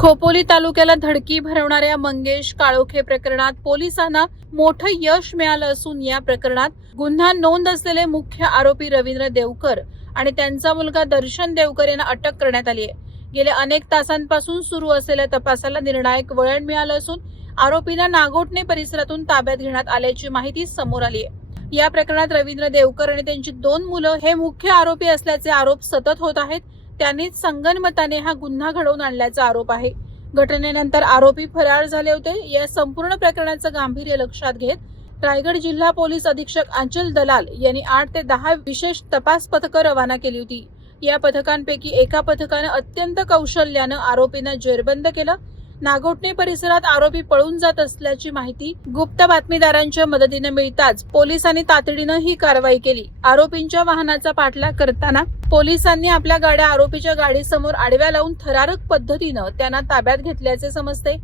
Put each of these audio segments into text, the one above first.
खोपोली तालुक्याला धडकी भरवणाऱ्या मंगेश काळोखे प्रकरणात पोलिसांना मोठं यश मिळालं असून या प्रकरणात गुन्हा नोंद असलेले मुख्य आरोपी रवींद्र देवकर आणि त्यांचा मुलगा दर्शन देवकर यांना अटक करण्यात आली आहे. गेल्या अनेक तासांपासून सुरू असलेल्या तपासाला निर्णायक वळण मिळालं असून आरोपींना नागोठणे परिसरातून ताब्यात घेण्यात आल्याची माहिती समोर आली आहे. या प्रकरणात रवींद्र देवकर आणि त्यांची 2 मुलं हे मुख्य आरोपी असल्याचे आरोप सतत होत आहेत. त्यांनीच संगनमताने हा गुन्हा घडवून आणल्याचा आरोप आहे. घटनेनंतर आरोपी फरार झाले होते. या संपूर्ण प्रकरणाचं गांभीर्य लक्षात घेत रायगड जिल्हा पोलीस अधीक्षक अंचल दलाल यांनी 8 ते 10 विशेष तपास पथकं रवाना केली होती. या पथकांपैकी एका पथकानं अत्यंत कौशल्यानं आरोपींना जेरबंद केलं. नागोठणे परिसरात आरोपी पळून जात असल्याची माहिती गुप्त बातमीदारांच्या मदतीने मिळताच पोलिसांनी तातडीनं ही कारवाई केली. आरोपींच्या वाहनाचा पाठलाग करताना पोलिसांनी आपल्या गाड्या आरोपीच्या गाडीसमोर आडव्या लावून थरारक पद्धतीनं त्यांना ताब्यात घेतल्याचे समजते.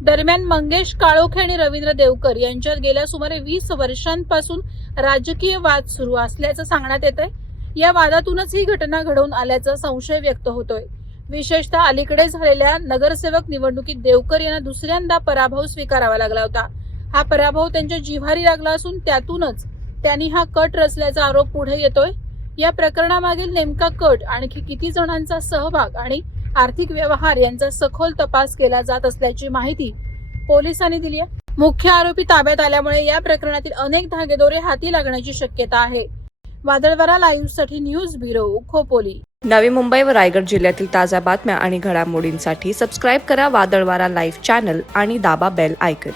दरम्यान मंगेश काळोखे आणि रवींद्र देवकर यांच्यात गेल्या सुमारे 20 वर्षांपासून राजकीय वाद सुरू असल्याचं सांगण्यात येतंय. या वादातूनच ही घटना घडवून आल्याचा संशय व्यक्त होतोय. विशेषतः अलीकडे झालेल्या नगरसेवक निवडणुकीत देवकर यांना दुसऱ्यांदा पराभव स्वीकारावा लागला होता. हा पराभव त्यांच्या जिव्हारी लागला असून त्यातूनच त्यांनी हा कट रचल्याचा आरोप पुढे येतोय. या प्रकरणामागील नेमका कट, आणखी किती जणांचा सहभाग आणि आर्थिक व्यवहार यांचा सखोल तपास केला जात असल्याची माहिती पोलिसांनी दिली आहे. मुख्य आरोपी ताब्यात आल्यामुळे या प्रकरणातील अनेक धागेदोरे हाती लागण्याची शक्यता आहे. वादळवारा लाईव्ह साठी न्यूज ब्युरो, खोपोली. नवी मुंबई व रायगड जिल्ह्यातील ताज्या बातम्या आणि घडामोडींसाठी सबस्क्राईब करा वादळवारा लाईव्ह चॅनल आणि दाबा बेल आयकॉन.